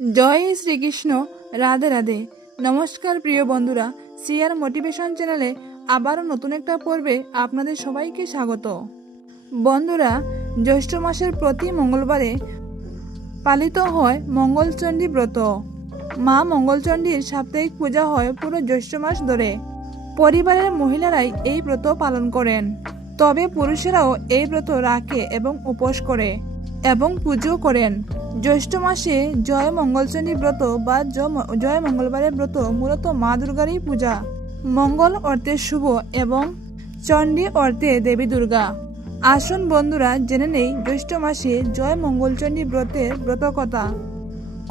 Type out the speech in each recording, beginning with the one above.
জয় শ্রীকৃষ্ণ। রাধে রাধে। নমস্কার প্রিয় বন্ধুরা, সিআর মোটিভেশন চ্যানেলে আবারও নতুন একটা পর্বে আপনাদের সবাইকে স্বাগত। বন্ধুরা, জ্যৈষ্ঠ মাসের প্রতি মঙ্গলবারে পালিত হয় মঙ্গলচণ্ডী ব্রত। মা মঙ্গলচণ্ডীর সাপ্তাহিক পূজা হয় পুরো জ্যৈষ্ঠ মাস ধরে। পরিবারের মহিলারাই এই ব্রত পালন করেন, তবে পুরুষেরাও এই ব্রত রাখে এবং উপোস করে এবং পুজো করেন। জ্যৈষ্ঠ মাসে জয় মঙ্গলচণ্ডী ব্রত বা জয় মঙ্গলবারের ব্রত মূলত মা দুর্গারই পূজা। মঙ্গল অর্থে শুভ এবং চণ্ডী অর্থে দেবী দুর্গা। আসুন বন্ধুরা, জেনে নেই জ্যৈষ্ঠ মাসে জয় মঙ্গলচণ্ডী ব্রতের ব্রতকথা।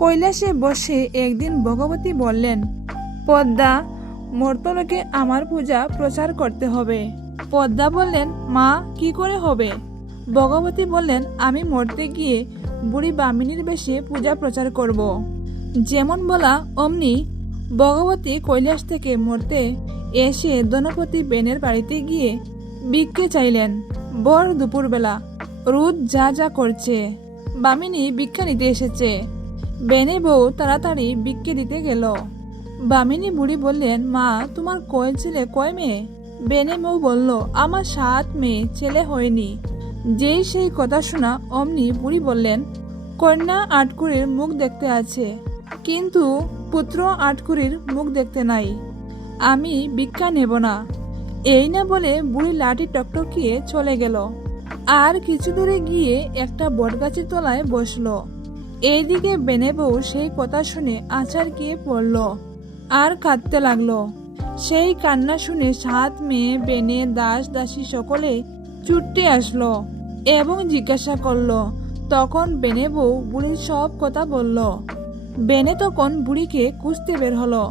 কৈলাসে বসে একদিন ভগবতী বললেন, পদ্মা, মর্তলোকে আমার পূজা প্রচার করতে হবে। পদ্মা বললেন, মা, কি করে হবে? ভগবতী বললেন, আমি মরতে গিয়ে বুড়ি বামিনীর বেশে পূজা প্রচার করব। যেমন বলা অমনি ভগবতী কৈলাস থেকে মরতে এসে ধনপতি বেনের বাড়িতে গিয়ে ভিক্ষে চাইলেন। বর দুপুরবেলা রোদ যা যা করছে, বামিনী ভিক্ষা নিতে এসেছে। বেনে বউ তাড়াতাড়ি ভিক্ষে দিতে গেল। বামিনী বুড়ি বললেন, মা, তোমার কয় ছেলে কয় মেয়ে? বেনে বউ বলল, আমার 7 মেয়ে, ছেলে হয়নি। যেই সেই কথা শোনা অমনি বুড়ি বললেন, কন্যা আটকুড়ির মুখ দেখতে আছে, কিন্তু পুত্র আটকুড়ির মুখ দেখতে নাই। আমি ভিক্ষা নেব না। এই না বলে বুড়ি লাঠি টকটকিয়ে চলে গেল। আর কিছু দূরে গিয়ে একটা বটগাছের তলায় বসলো। এইদিকে বেনে বউ সেই কথা শুনে আছাড় গিয়ে পড়ল আর কাঁদতে লাগলো। সেই কান্না শুনে 7 মেয়ে, বেনে, দাস দাসী সকলে ছুটে আসলো এবং জিজ্ঞাসা করলো। তখন বেনে বউ বুড়ির সব কথা বলল। বেনে তখন বুড়িকে খুঁজতে বের হলো।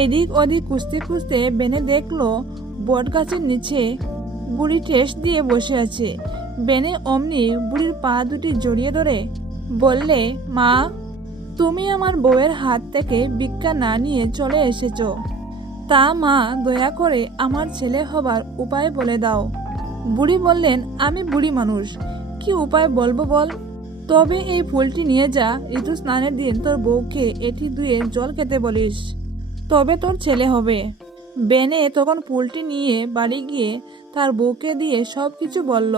এদিক ওদিক খুঁজতে খুঁজতে বেনে দেখলো বটগাছের নিচে বুড়ি ঠেস দিয়ে বসে আছে। বেনে অমনি বুড়ির পা দুটি জড়িয়ে ধরে বললে, মা, তুমি আমার বউয়ের হাত থেকে ভিক্ষা না নিয়ে চলে এসেছো, তা মা, দয়া করে আমার ছেলে হবার উপায় বলে দাও। বুড়ি বললেন, আমি বুড়ি মানুষ, কি উপায় বলবো বল? তবে এই ফুলটি নিয়ে যা, ঋতু স্নানের দিন তোর বউকে এটি ধুয়ে জল খেতে বলিস, তবে তোর ছেলে হবে। বেনে তখন ফুলটি নিয়ে বাড়ি গিয়ে তার বউকে দিয়ে সব কিছু বলল।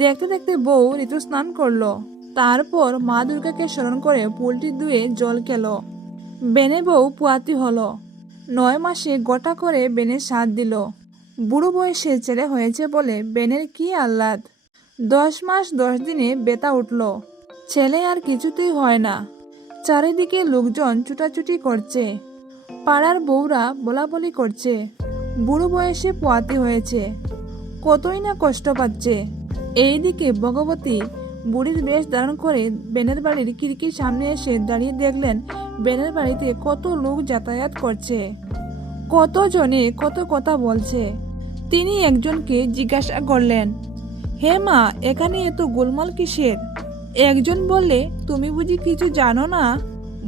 দেখতে দেখতে বউ ঋতু স্নান করলো। তারপর মা দুর্গাকে স্মরণ করে ফুলটি ধুয়ে জল খেলো। বেনে বউ পুয়াতি হলো। 9 মাসে গোটা করে বেনের সাথ দিল। বুড়ো বয়সে ছেলে হয়েছে বলে বেনের কি আহ্লাদ। 10 মাস 10 দিনে বেতা উঠল। ছেলে আর কিছুতেই হয় না। চারিদিকে লোকজন ছুটাছুটি করছে, পাড়ার বউরা বলাবলি করছে, বুড়ো বয়সে পোয়াতি হয়েছে, কতই না কষ্ট পাচ্ছে। এইদিকে ভগবতী বুড়ির বেশ ধারণ করে বেনের বাড়ির খিড়কির সামনে এসে দাঁড়িয়ে দেখলেন বেনের বাড়িতে কত লোক যাতায়াত করছে, কত জনে কত কথা বলছে। তিনি একজনকে জিজ্ঞাসা করলেন, হে মা, এখানে এত গোলমাল কিসের? একজন বললে, তুমি বুঝি কিছু জানো না?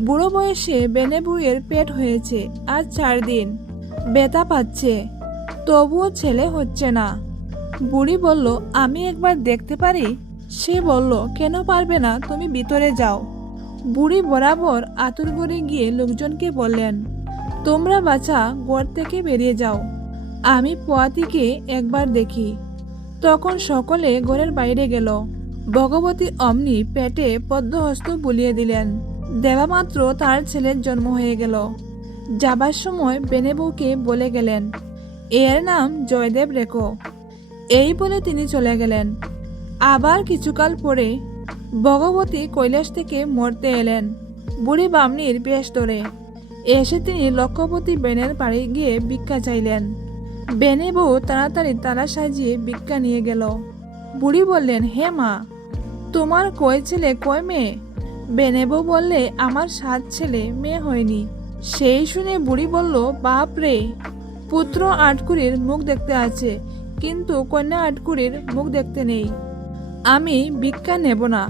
বুড়ো বয়সে বেনে বউয়ের পেট হয়েছে আর 4 দিন, ব্যথা পাচ্ছে, তবুও ছেলে হচ্ছে না। বুড়ি বলল, আমি একবার দেখতে পারি? সে বলল, কেন পারবে না, তুমি ভিতরে যাও। বুড়ি বরাবর আতুর ঘরে গিয়ে লোকজনকে বললেন, তোমরা বাছা ঘর থেকে বেরিয়ে যাও, আমি পোয়াতিকে একবার দেখি। তখন সকলে ঘরের বাইরে গেল। ভগবতী অমনি পেটে পদ্মহস্ত বুলিয়ে দিলেন। দেবা মাত্র তার ছেলের জন্ম হয়ে গেল। যাবার সময় বেনে বউকে বলে গেলেন, এর নাম জয়দেব রেখো। এই বলে তিনি চলে গেলেন। আবার কিছুকাল পরে ভগবতী কৈলাস থেকে মরতে এলেন বুড়ি বামনির বেশ ধরে। এসে তিনি লক্ষ্যপতি বেনের বাড়ি গিয়ে ভিক্ষা চাইলেন। বেনে বউ তাড়াতাড়ি তালা সাজিয়ে ভিক্ষা নিয়ে গেল। বুড়ি বললেন, হে মা, তোমার কয় ছেলে কয় মেয়ে? বেনে বউ বললে, আমার 7 ছেলে, মেয়ে হয়নি। সেই শুনে বুড়ি বলল, বাপ রে, পুত্র আটকুড়ির মুখ দেখতে আছে, কিন্তু কন্যা আটকুড়ির মুখ দেখতে নেই। আমি ভিক্ষা নেব না।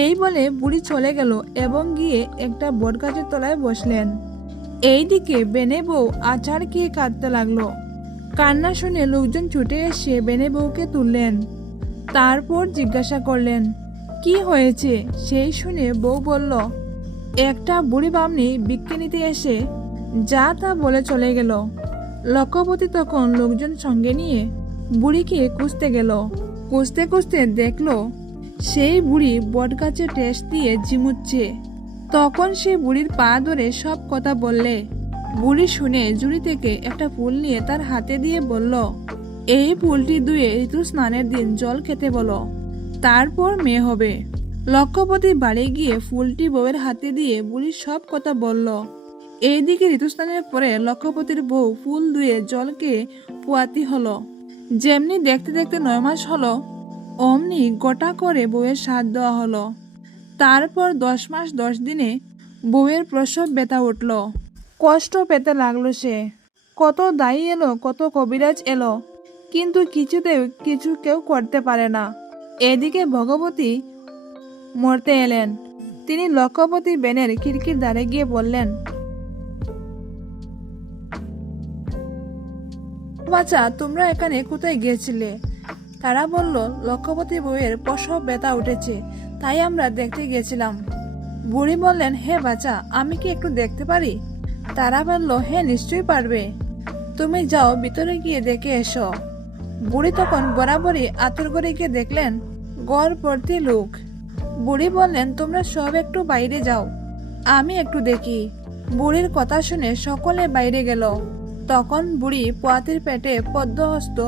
এই বলে বুড়ি চলে গেল এবং গিয়ে একটা বটগাছের তলায় বসলেন। এইদিকে বেনে বউ আছাড় খেয়ে কাঁদতে লাগলো। কান্না শুনে লোকজন ছুটে এসে বেনে বউকে তুললেন। তারপর জিজ্ঞাসা করলেন, কি হয়েছে? সেই শুনে বউ বলল, একটা বুড়ি বামনি ভিক্ষে নিতে এসে যা তা বলে চলে গেল। লক্ষ্যপতি তখন লোকজন সঙ্গে নিয়ে বুড়িকে খুঁজতে গেল। খুঁজতে খুঁজতে দেখলো সেই বুড়ি বটগাছের টেস দিয়ে ঝিমুচ্ছে। তখন সে বুড়ির পা ধরে সব কথা বললে বুড়ি শুনে ঝুড়ি থেকে একটা ফুল নিয়ে তার হাতে দিয়ে বলল, এই ফুলটি ধুয়ে ঋতু স্নানের দিন জল খেতে বলো, তারপর মেয়ে হবে। লক্ষ্যপতি বাড়ি গিয়ে ফুলটি বউয়ের হাতে দিয়ে বুড়ির সব কথা বলল। এইদিকে ঋতুস্নানের পরে লক্ষ্যপতির বউ ফুল ধুয়ে জলকে পোয়াতি হলো। যেমনি দেখতে দেখতে 9 মাস হলো, অমনি গোটা করে বউয়ের সাধ দেওয়া হলো। তারপর 10 মাস 10 দিনে বউয়ের প্রসব ব্যথা উঠল। কষ্ট পেতে লাগলো সে। কত দায়ী এলো, কত কবিরাজ এলো, কিন্তু কিছুতেও কিছু কেউ করতে পারে না। এদিকে ভগবতী মরতে এলেন। তিনি লক্ষ্যপতি বেনের খিড়কির ধারে গিয়ে বললেন, বাচ্চা তোমরা এখানে কোথায় গিয়েছিলে? তারা বলল, লক্ষ্যপতি বউয়ের প্রসব ব্যথা উঠেছে, তাই আমরা দেখতে গিয়েছিলাম। বুড়ি বললেন, হে বাচ্চা, আমি কি একটু দেখতে পারি? তারা বলল, হ্যাঁ নিশ্চয়ই পারবে, তুমি যাও ভিতরে গিয়ে দেখে এসো। বুড়ি তখন বরাবরই আতুর ঘরে গিয়ে দেখলেন ঘর ভর্তি লোক। বুড়ি বললেন, তোমরা সব একটু বাইরে যাও, আমি একটু দেখি। বুড়ির কথা শুনে সকলে বাইরে গেল। তখন বুড়ি পোয়াতির পেটে পদ্মহস্ত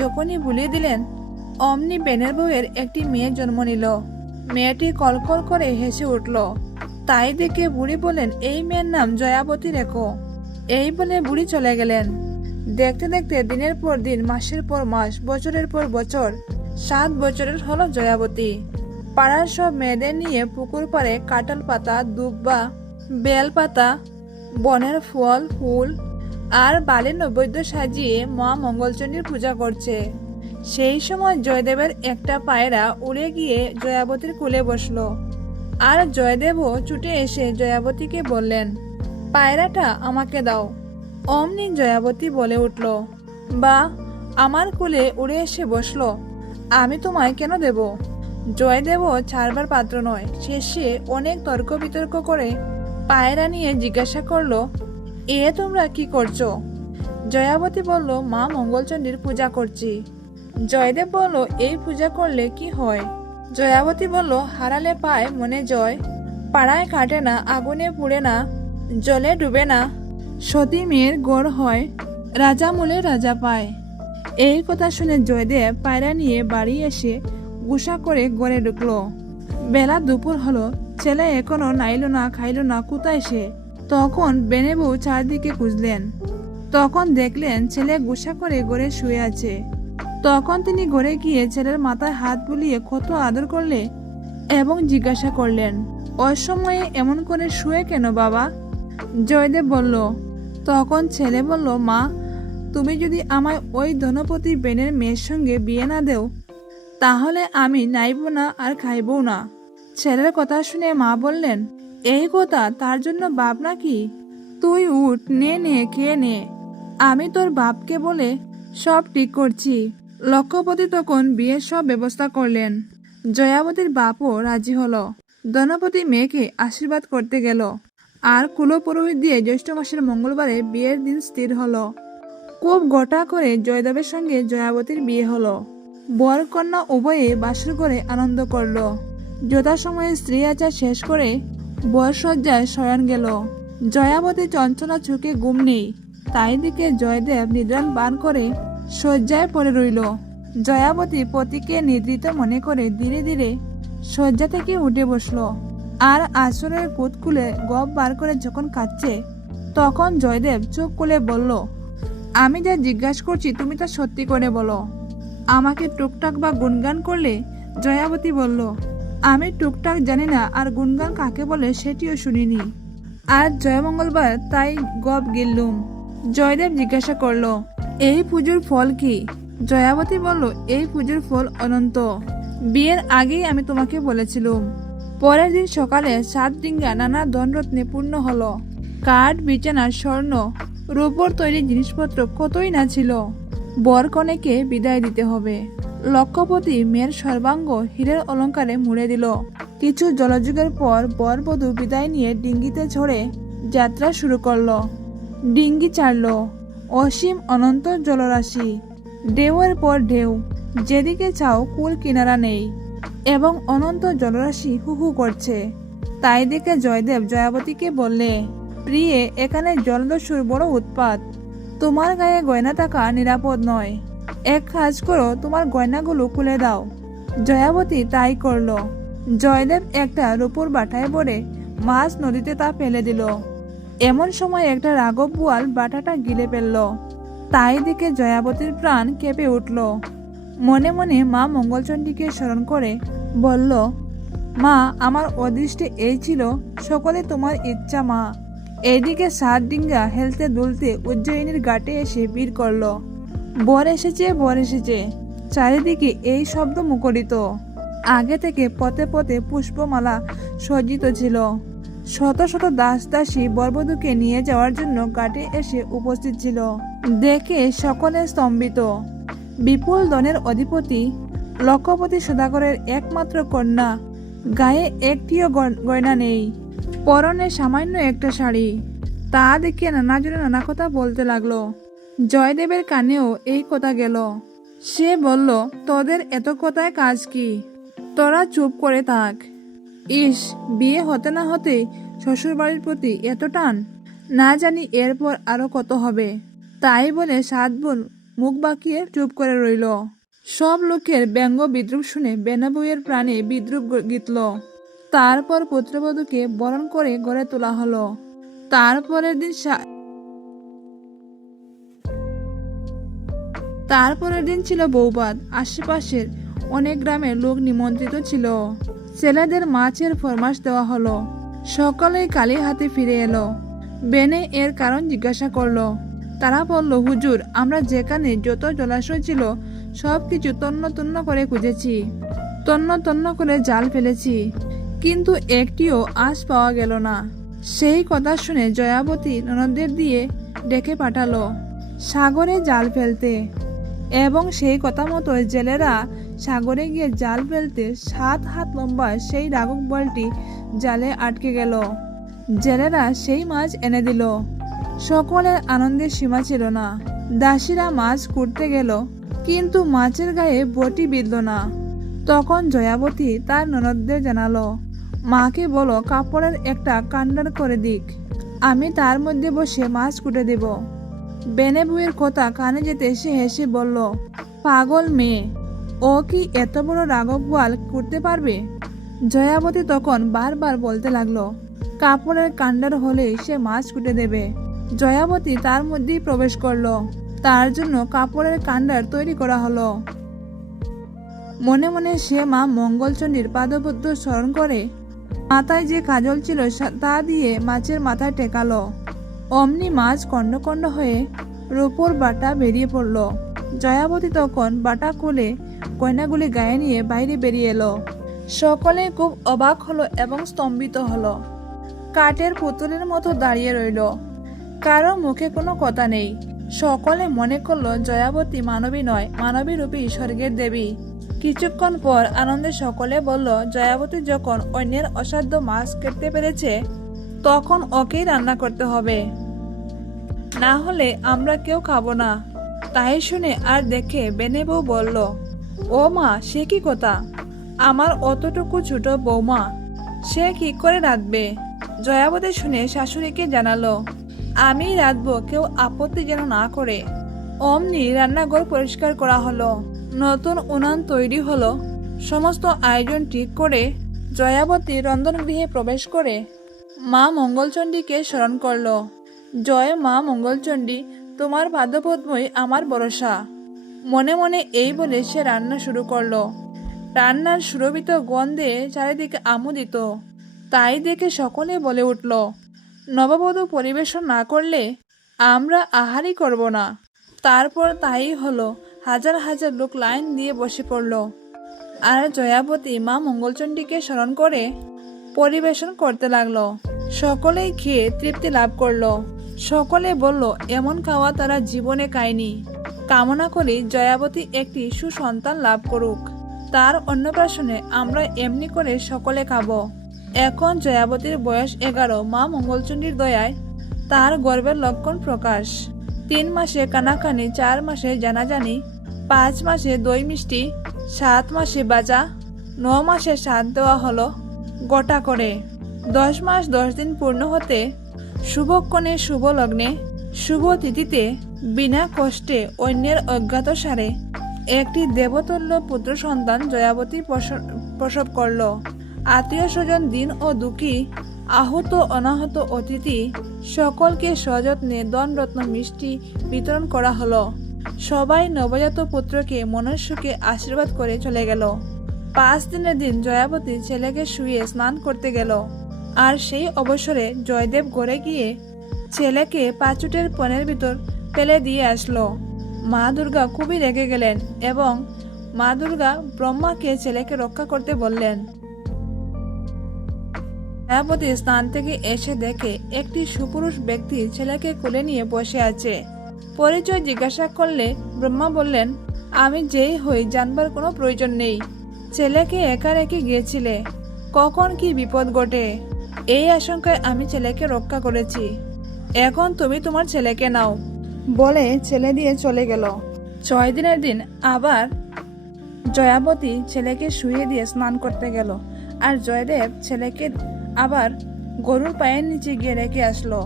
যখনই বুলিয়ে দিলেন, অমনি বেনের বউয়ের একটি মেয়ে জন্ম নিল। মেয়েটি কলকল করে হেসে উঠল। তাই দেখে বুড়ি বলেন, এই মেয়ের নাম জয়াবতী রেখো। এই বলে বুড়ি চলে গেলেন। দেখতে দেখতে দিনের পর দিন, মাসের পর মাস, বছরের পর বছর, 7 বছরের হলো জয়াবতী। পাড়ার সব মেয়েদের নিয়ে পুকুর পাড়ে কাঁঠাল পাতা, দুব্বা, বেল পাতা, বনের ফল ফুল আর বালির নৈবেদ্য সাজিয়ে মা মঙ্গলচণ্ডীর পূজা করছে। সেই সময় জয়দেবের একটা পায়রা উড়ে গিয়ে জয়াবতীর কোলে বসলো। আর জয়দেবও ছুটে এসে জয়াবতীকে বললেন, পায়রাটা আমাকে দাও। অমনি জয়াবতী বলে উঠল, বা আমার কোলে উড়ে এসে বসলো, আমি তোমায় কেন দেব? জয়দেবও ছাড়বার পাত্র নয়। শেষে অনেক তর্ক বিতর্ক করে পায়রা নিয়ে জিজ্ঞাসা করলো, এ তোমরা কি করছো? জয়াবতী বলল, মা মঙ্গলচণ্ডীর পূজা করছি। জয়দেব বলল, এই পূজা করলে কি হয়? জয়াবতী বলল, হারালে পায় মনে জয়, পাড়ায় কাটে না, আগুনে পুড়ে না, জলে ডুবে না, সতী মেয়ের গড় হয়, রাজা মূলে রাজা পায়। এই কথা শুনে জয়দেব পায়রা নিয়ে বাড়ি এসে গুসা করে ঘরে ঢুকলো। বেলা দুপুর হলো, ছেলে এখনো নাইল না খাইল না, কোথায় সে? তখন বেনে বউ চারদিকে খুঁজলেন। তখন দেখলেন ছেলে গুসা করে ঘরে শুয়ে আছে। তখন তিনি ঘরে গিয়ে ছেলের মাথায় হাত বুলিয়ে কত আদর করলে এবং জিজ্ঞাসা করলেন, অসময়ে এমন করে শুয়ে কেন বাবা? জয়দেব বলল। তখন ছেলে বলল, মা, তুমি যদি আমায় ওই ধনপতি বেনের মেয়ের সঙ্গে বিয়ে না দেও, তাহলে আমি নাইব না আর খাইবও না। ছেলের কথা শুনে মা বললেন, এই কথা তার জন্য বাপ নাকি? তুই উঠ, নে নে খেয়ে নে, আমি তোর বাপকে বলে সব ঠিক করছি। লক্ষ্যপতি তখন বিয়ের সব ব্যবস্থা করলেন। জয়াবতীর বাপও রাজি হলো। ধনপতি মেয়েকে আশীর্বাদ করতে গেল। আর কুলপুরোহিত দিয়ে জ্যৈষ্ঠ মাসের মঙ্গলবারে বিয়ের দিন স্থির হলো। খুব গোটা করে জয়দেবের সঙ্গে জয়াবতীর বিয়ে হলো। বর কন্যা উভয়ে বাসর করে আনন্দ করল। যথাসময়ে স্ত্রী আচার শেষ করে বরসজ্জায় শয়ন গেল। জয়াবতী চঞ্চলা চোখে ঘুম নেই, তাই দিকে জয়দেব নিদ্রাণ পান করে শয্যায় পড়ে রইল। জয়াবতী পতিকে নিদ্রিত মনে করে ধীরে ধীরে শয্যা থেকে উঠে বসলো। আর আঁচলের কুট খুলে গপ বার করে যখন কাঁদছে, তখন জয়দেব চোখ খুলে বলল, আমি যা জিজ্ঞাসা করছি তুমি তা সত্যি করে বলো। আমাকে টুকটাক বা গুনগান করলে? জয়াবতী বলল, আমি টুকটাক জানি না, আর গুনগান কাকে বলে সেটিও শুনিনি। আর জয়মঙ্গলবার তাই গপ গিললুম। জয়দেব জিজ্ঞাসা করল, এই পুজোর ফল কি? জয়াবতী বলল, এই পুজোর ফল অনন্ত। বিয়ের আগেই আমি তোমাকে বলেছিলুম। পরের দিন সকালে 7 ডিঙ্গা নানা ধনরত্নে পূর্ণ হলো। কাঠ, বিছানা, স্বর্ণ, রূপোর তৈরি জিনিসপত্র কতই না ছিল। বর কনেকে বিদায় দিতে হবে। লক্ষ্যপতি মেয়ের সর্বাঙ্গ হীরের অলঙ্কারে মুড়ে দিল। কিছু জলযুগের পর বরবধূ বিদায় নিয়ে ডিঙ্গিতে চড়ে যাত্রা শুরু করলো। ডিঙ্গি ছাড়ল অসীম অনন্ত জলরাশি, ঢেউয়ের পর ঢেউ, যেদিকে চাও কুল কিনারা নেই এবং অনন্ত জলরাশি হু হু করছে। তাই দেখে জয়দেব জয়াবতীকে বললে, প্রিয়ে, এখানে জলদস্যুর বড় উৎপাত, তোমার গায়ে গয়না থাকা নিরাপদ নয়। এক কাজ করো, তোমার গয়নাগুলো খুলে দাও। জয়াবতী তাই করলো। জয়দেব একটা রূপোর বাটায় ভরে মাছ নদীতে তা ফেলে দিল। এমন সময় একটা রাঘব বোয়াল বাটাটা গিলে ফেলল। তাই দেখে জয়াবতীর প্রাণ কেঁপে উঠল। মনে মনে মা মঙ্গলচণ্ডীকে স্মরণ করে বলল, মা, আমার অদৃষ্টে এই ছিল, সকলে তোমার ইচ্ছা মা। এইদিকে 7 ডিঙ্গা হেলতে দুলতে উজ্জয়িনীর ঘাটে এসে ভিড় করলো। বর এসেছে, বর এসেছে, চারিদিকে এই শব্দ মুখরিত। আগে থেকে পথে পথে পুষ্পমালা সজ্জিত ছিল। শত শত দাস দাসী বরবধূকে নিয়ে যাওয়ার জন্য ঘাটে এসে উপস্থিত ছিল। দেখে সকলে স্তম্ভিত। বিপুল ধনের অধিপতি লক্ষপতি সদাগরের একমাত্র কন্যা, গায়ে একটিও গয়না নেই, পরনে সামান্য একটা শাড়ি। তা দেখে নানাজনে নানা কথা বলতে লাগলো। জয়দেবের কানেও এই কথা গেল। সে বলল, তোদের এত কথায় কাজ কি? তোরা চুপ করে থাক। ইস, বিয়ে হতে না হতেই শ্বশুরবাড়ির প্রতি এত টান, না জানি এরপর আরো কত হবে। তাই বলে 7 বোন মুখ বাঁকিয়ে চুপ করে রইল। সব লোকের ব্যঙ্গ বিদ্রুপ শুনে বেনাবইয়ের প্রাণে বিদ্রুপ গীতল। তারপর পুত্রবধূকে বরণ করে ঘরে তোলা হলো। তারপরের দিন ছিল বৌভাত। আশেপাশের অনেক গ্রামের লোক নিমন্ত্রিত ছিল। ছেলেদের মাছের ফরমাস দেওয়া হলো। সকলেই কালি হাতে ফিরে এলো। বেনে এর কারণ জিজ্ঞাসা করলো। তারা বলল, হুজুর, আমরা যেখানে যত জলাশয় ছিল সবকিছু তন্ন তন্ন করে খুঁজেছি, তন্ন তন্ন করে জাল ফেলেছি, কিন্তু একটিও আঁশ পাওয়া গেল না। সেই কথা শুনে জয়াবতী ননদদের দিয়ে ডেকে পাঠালো সাগরে জাল ফেলতে, এবং সেই কথা মতো জেলেরা সাগরে গিয়ে জাল ফেলতে 7 হাত লম্বা সেই রাঘব বোয়ালটি জালে আটকে গেল। জেলেরা সেই মাছ এনে দিল। সকলের আনন্দের সীমা ছিল না। দাসীরা মাছ কুড়তে গেল, কিন্তু মাছের গায়ে বটি বিঁধল না। তখন জয়াবতী তার ননদদের জানালো, মাকে বলো কাপড়ের একটা কান্ডার করে দিক, আমি তার মধ্যে বসে মাছ কুটে দেব। বেনে বউয়ের কথা কানে যেতে সে হেসে বলল, পাগল মেয়ে, ও কি এত বড় রাঘব বোয়াল করতে পারবে? জয়াবতী তখন বারবার বলতে লাগলো, কাপড়ের কান্ডার হলেই সে মাছ কুটে দেবে। জয়াবতী তার মধ্যেই প্রবেশ করলো। তার জন্য কাপড়ের কান্ডার তৈরি করা হলো। মনে মনে সে মা মঙ্গলচণ্ডীর পাদপদ্ম স্মরণ করে মাথায় যে কাজল ছিল তা দিয়ে মাছের মাথায় টেকালো। অমনি মাছ খণ্ড খণ্ড হয়ে রূপোর বাটা বেরিয়ে পড়ল। জয়াবতী তখন বাটা খুলে গয়নাগুলি গায়ে নিয়ে বাইরে বেরিয়ে এলো। সকলে খুব অবাক হলো এবং স্তম্ভিত হলো। কাঠের পুতুলের মতো দাঁড়িয়ে রইল। কারো মুখে কোনো কথা নেই। সকলে মনে করলো জয়াবতী মানবী নয়, মানবী রূপী স্বর্গের দেবী। কিছুক্ষণ পর আনন্দে সকলে বলল, জয়াবতী যখন অন্যের অসাধ্য মাছ কেটে পেরেছে, তখন ওকেই রান্না করতে হবে, না হলে আমরা কেউ খাবো না। তাই শুনে আর দেখে বেনে বউ বলল, ও মা, সে কি কথা? আমার অতটুকু ছোট বৌমা, সে কি করে রাঁধবে? জয়াবতী শুনে শাশুড়িকে জানালো, আমি রাঁধবো, কেউ আপত্তি যেন না করে। অমনি রান্নাঘর পরিষ্কার করা হলো। নতুন উনান তৈরি হলো। সমস্ত আয়োজন ঠিক করে জয়াবতী রন্ধনগৃহে প্রবেশ করে মা মঙ্গলচণ্ডীকে স্মরণ করল। জয় মা মঙ্গলচণ্ডী, তোমার পাদপদ্মই আমার ভরসা। মনে মনে এই বলে সে রান্না শুরু করলো। রান্নার সুরভিত গন্ধে চারিদিকে আমোদিত। তাই দেখে সকলে বলে উঠল, নববধূ পরিবেশন না করলে আমরা আহারই করব না। তারপর তাই হলো। হাজার হাজার লোক লাইন দিয়ে বসে পড়ল। আর জয়াবতী মা মঙ্গলচণ্ডীকে স্মরণ করে পরিবেশন করতে লাগলো। সকলেই খেয়ে তৃপ্তি লাভ করলো। সকলে বলল, এমন খাওয়া তারা জীবনে খায়নি। কামনা করি জয়াবতী একটি সুসন্তান লাভ করুক। তার অন্নপ্রাশনে আমরা এমনি করে সকলে খাবো। এখন জয়াবতীর বয়স 11। মা মঙ্গলচণ্ডীর দয়ায় তার গর্ভের লক্ষণ প্রকাশ। 3 মাসে কানাকানি, 4 মাসে জানাজানি, 5 মাসে দই মিষ্টি, 7 মাসে বাজা, 9 মাসে সাধ দেওয়া হলো গোটা করে। 10 মাস 10 দিন পূর্ণ হতে শুভক্ষণে, শুভ লগ্নে, শুভ তিথিতে বিনা কষ্টে অন্যের অজ্ঞাতসারে একটি দেবতুল্য পুত্র সন্তান জয়াবতী প্রসব করল। আত্মীয় স্বজন, দিন ও দুঃখী, আহত অনাহত অতিথি সকলকে সযত্নে ধনরত্ন মিষ্টি বিতরণ করা হলো। সবাই নবজাত পুত্রকে মনের সুখে আশীর্বাদ করে চলে গেল। 5 দিনের দিন জয়াবতী ছেলেকে শুয়ে স্নান করতে গেল। আর সেই অবসরে জয়দেব ঘরে গিয়ে ছেলেকে পাঁচুটের পনের ভিতর ফেলে দিয়ে আসলো। মা দুর্গা খুবই রেগে গেলেন এবং মা দুর্গা ব্রহ্মাকে ছেলেকে রক্ষা করতে বললেন। জয়াবতী স্নান থেকে এসে দেখে একটি সুপুরুষ ব্যক্তি ছেলেকে কোলে নিয়ে বসে আছে। পরিচয় জিজ্ঞাসা করলে ব্রহ্মা বললেন, আমি যেই হই জানবার কোনো প্রয়োজন নেই। ছেলেকে একা রেখে গিয়েছিলে, কখন কি বিপদ ঘটে এই আশঙ্কায় আমি ছেলেকে রক্ষা করেছি। এখন তুমি তোমার ছেলেকে নাও বলে ছেলে দিয়ে চলে গেল। 6 দিনের দিন আবার জয়াবতী ছেলেকে শুয়ে দিয়ে স্নান করতে গেল। আর জয়দেব ছেলেকে আবার গরুর পায়ের নিচে গিয়ে রেখে আসলো।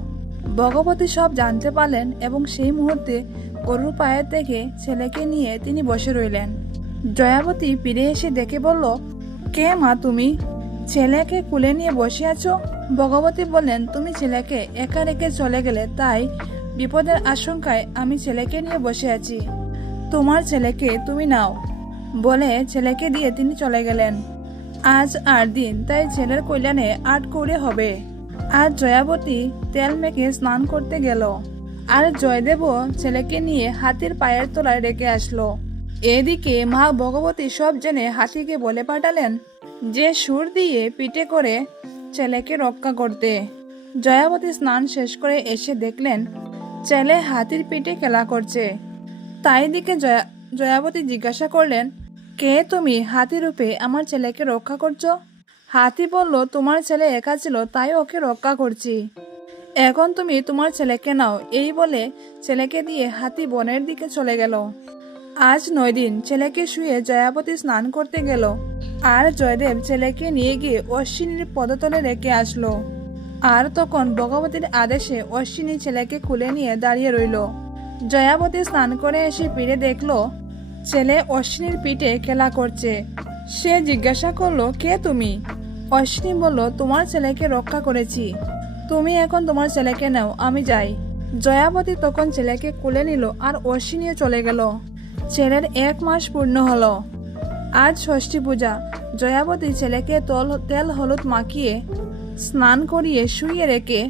ভগবতী সব জানতে পারলেন এবং সেই মুহূর্তে গরুর পায়ের থেকে ছেলেকে নিয়ে তিনি বসে রইলেন। জয়াবতী ফিরে এসে দেখে বলল, কে মা তুমি? ছেলেকে কুলে নিয়ে বসে আছো? ভগবতী বললেন, তুমি ছেলেকে একা রেখে চলে গেলে, তাই বিপদের আশঙ্কায় আমি ছেলেকে নিয়ে বসে আছি। তোমার ছেলেকে তুমি নাও বলে ছেলেকে দিয়ে তিনি চলে গেলেন। আজ আর দিন, তাই ছেলের কল্যাণে 8 কৌড়ে হবে। আজ জয়াবতী তেল মেখে স্নান করতে গেল। আর জয়দেবও ছেলেকে নিয়ে হাতির পায়ের তলায় রেখে আসলো। এদিকে মা ভগবতী সব জেনে হাতিকে বলে পাঠালেন যে সুর দিয়ে পিঠে করে ছেলেকে রক্ষা করতে। জয়াবতী স্নান শেষ করে এসে দেখলেন ছেলে হাতির পিঠে খেলা করছে। তাই দিকে জয়াবতী জিজ্ঞাসা করলেন, কে তুমি? হাতি রূপে আমার ছেলেকে রক্ষা করছো? হাতি বলল, তোমার ছেলে একা ছিল তাই ওকে রক্ষা করছি। এখন তুমি তোমার ছেলেকে নাও। এই বলে ছেলেকে দিয়ে হাতি বনের দিকে চলে গেল। আজ 9 দিন ছেলেকে শুয়ে জয়াবতী স্নান করতে গেল। আর জয়দেব ছেলেকে নিয়ে গিয়ে অশ্বিনীর পদতলে রেখে আসলো। আর তখন ভগবতীর আদেশে অশ্বিনী ছেলেকে খুলে নিয়ে দাঁড়িয়ে রইল। জয়াবতী স্নান করে এসে ফিরে দেখলো ছেলে অশ্বিনীর পিঠে খেলা করছে। সে জিজ্ঞাসা করলো, কে তুমি? অশ্বিনী বলল, তোমার ছেলেকে রক্ষা করেছি। তুমি এখন তোমার ছেলেকে নাও, আমি যাই। জয়াবতী তখন ছেলেকে কোলে নিল আর অশ্বিনীও চলে গেল। ছেলের 1 মাস পূর্ণ হলো। আজ ষষ্ঠী পূজা। জয়াবতী ছেলেকে তেল হলুদ মাখিয়ে স্নান করিয়ে শুইয়ে রেখে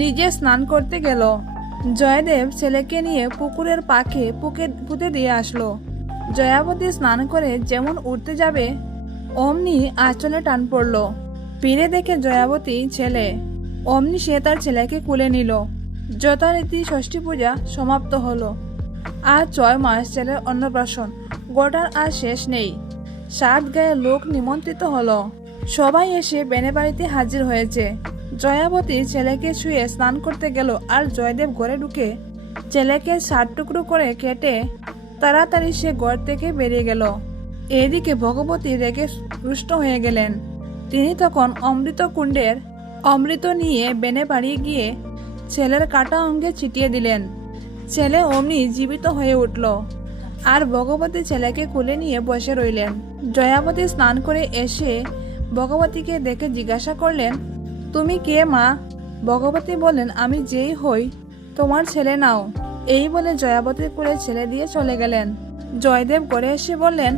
নিজে স্নান করতে গেল। জয়দেব ছেলেকে নিয়ে পুকুরের পাখে পুঁতে দিয়ে আসলো। জয়াবতী স্নান করে যেমন উঠতে যাবে অমনি আঁচলে টান পড়ল। ফিরে দেখে জয়াবতী ছেলে। অমনি সে তার ছেলেকে কোলে নিল। যথারীতি ষষ্ঠী পূজা সমাপ্ত হলো। আজ 6 মাস ছেলের অন্নপ্রাশন। গোটার আর শেষ নেই। 7 গায়ে লোক নিমন্ত্রিত হলো। সবাই এসে বেনে বাড়িতে হাজির হয়েছে। জয়াবতী ছেলেকে শুয়ে স্নান করতে গেল আর জয়দেব ঘরে ঢুকে ছেলেকে 7 টুকরো করে কেটে তাড়াতাড়ি সে ঘর থেকে বেরিয়ে গেল। এদিকে ভগবতী রেগে রুষ্ট হয়ে গেলেন। তিনি তখন অমৃত কুণ্ডের অমৃত নিয়ে বেনে বাড়িয়ে গিয়ে ছেলের কাটা অঙ্গে ছিটিয়ে দিলেন। ছেলে অমনি জীবিত হয়ে উঠল। আর ভগবতী ছেলেকে কোলে নিয়ে বসে রইলেন। জয়াবতী স্নান করে এসে ভগবতীকে দেখে জিজ্ঞাসা করলেন, তুমি কে মা? ভগবতী বললেন, আমি যেই হই তোমার ছেলে নাও। এই বলে জয়াবতীর কোলে ছেলে দিয়ে চলে গেলেন। জয়দেব ঘরে এসে বললেন,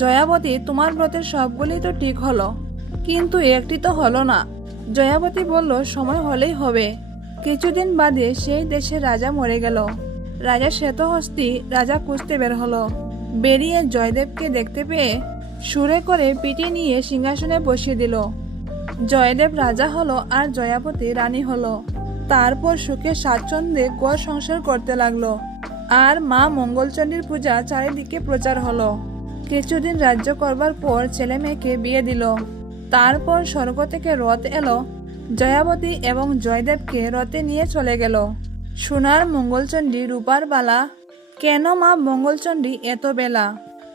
জয়াবতী, তোমার ব্রতের সবগুলি তো ঠিক হলো, কিন্তু একটি তো হলো না। জয়াবতী বলল, সময় হলেই হবে। কিছুদিন বাদে সেই দেশের রাজা মরে গেল। রাজা শ্বেতহস্তি রাজা খুঁজতে বের হলো। বেরিয়ে জয়দেবকে দেখতে পেয়ে সুরে করে পিটি নিয়ে সিংহাসনে বসিয়ে দিল। জয়দেব রাজা হলো আর জয়াবতী রানী হলো। তারপর সুখে স্বাচ্ছন্দ্যে ঘর সংসার করতে লাগলো। আর মা মঙ্গলচণ্ডীর পূজা চারিদিকে প্রচার হলো। কিছুদিন রাজ্য করবার পর ছেলে মেয়েকে বিয়ে দিল। তারপর স্বর্গ থেকে রথ এলো, জয়াবতী এবং জয়দেবকে রথে নিয়ে চলে গেল। সোনার মঙ্গলচণ্ডী রূপার বালা, কেন মা মঙ্গলচণ্ডী এত বেলা?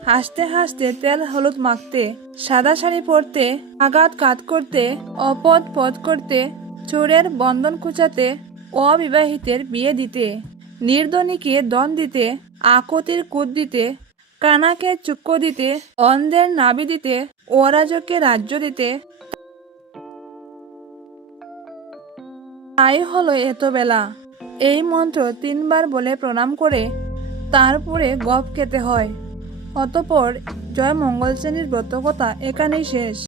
হাসতে হাসতে তেল হলুদ মাখতে, সাদা শাড়ি পরতে, আঘাত কাত করতে, অপদ পদ করতে, চোরের বন্ধন কুচাতে, অবিবাহিতের বিয়ে দিতে, নির্ধনীকে দন দিতে, আকুতির কুদ দিতে, কানাকে চুক্ক দিতে, অন্ধের নাবি দিতে, অরাজকে রাজ্য দিতে। তাই হলো এত বেলা। এই মন্ত্র 3 বার বলে প্রণাম করে তারপরে গপ খেতে হয়। অতঃপর জয় মঙ্গলচণ্ডীর ব্রতকথা এখানেই শেষ।